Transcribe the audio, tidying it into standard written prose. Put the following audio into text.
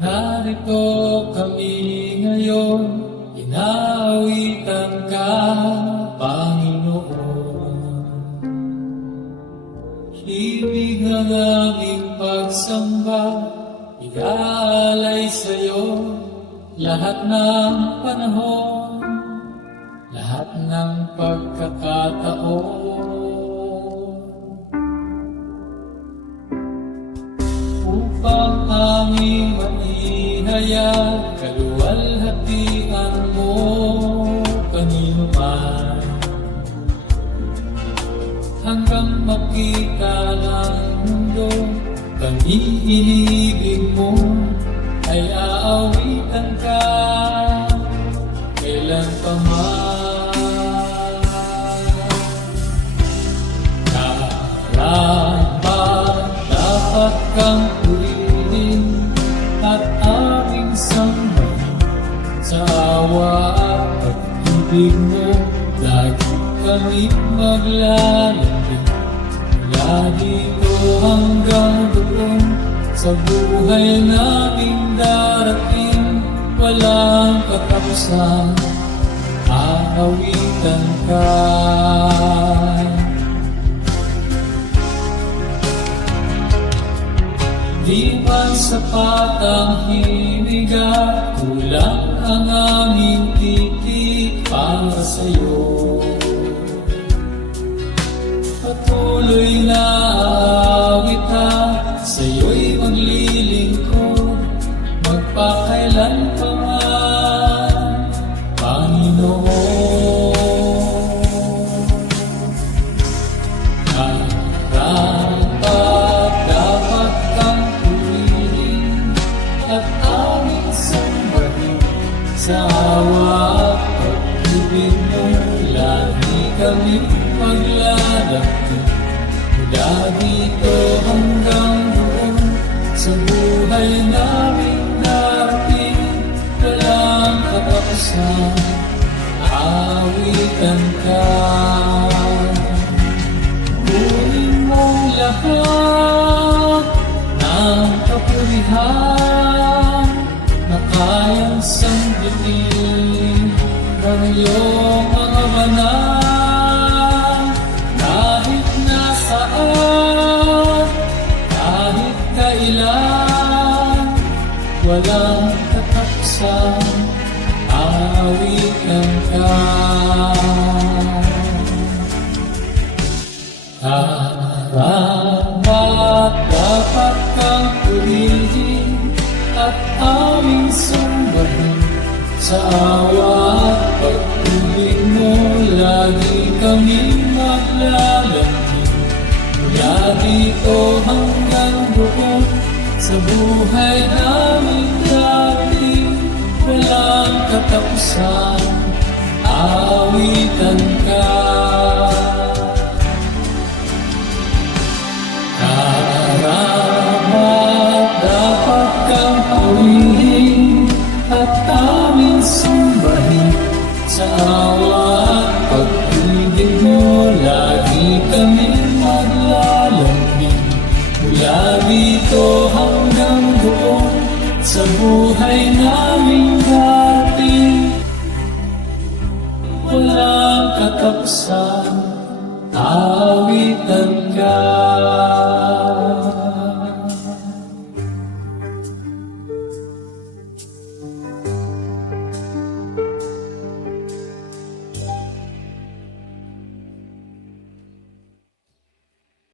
Narito kami ngayon, inaawitan ka, Panginoon. Ibig ng aming pagsamba, iaalay sa'yo lahat ng panahon, lahat ng pagkakataon. Upang aming maihayag, kaluwalhatian mo kanino man, hanggang makita ng mundo kami inibig mo, ay aawitan ka kailan pa man. Karapat dapat kang purihin at aming sambahin, sa awa at pag-ibig mo lagi kami maglalambing. Mula dito hanggang doon, sa buhay naming darating, walang katapusan, aawitan ka. Di man sapat ang hiniga, kulang ang aming titik para sa'yo. Patuloy na aawit ka, sa'yo'y maglilingkod, magpakailan pa man, Panginoon. Karapat dapat kang purihin at aming sambahin, sa awa at pag-ibig mo lagi kami maglalambing. Mula dito hanggang doon, sa buhay naming darating, walang katapusan, aawitan ka. Kunin mong lahat ng kapurihan na kayang sanggitin ng iyong mga banal, kahit nasaan, kahit kailan, walang katapusan, aawitan ka. Karapat dapat kang purihin at aming sambahin, sa awa at pag-ibig mo lagi kami maglalambing. Mula dito hanggang doon, sa buhay namin darating, walang katapusan, aawitan ka. Karapat dapat kang purihin at aming sambahin, sa awa at pag-ibig mo lagi kami maglalambing. Mula dito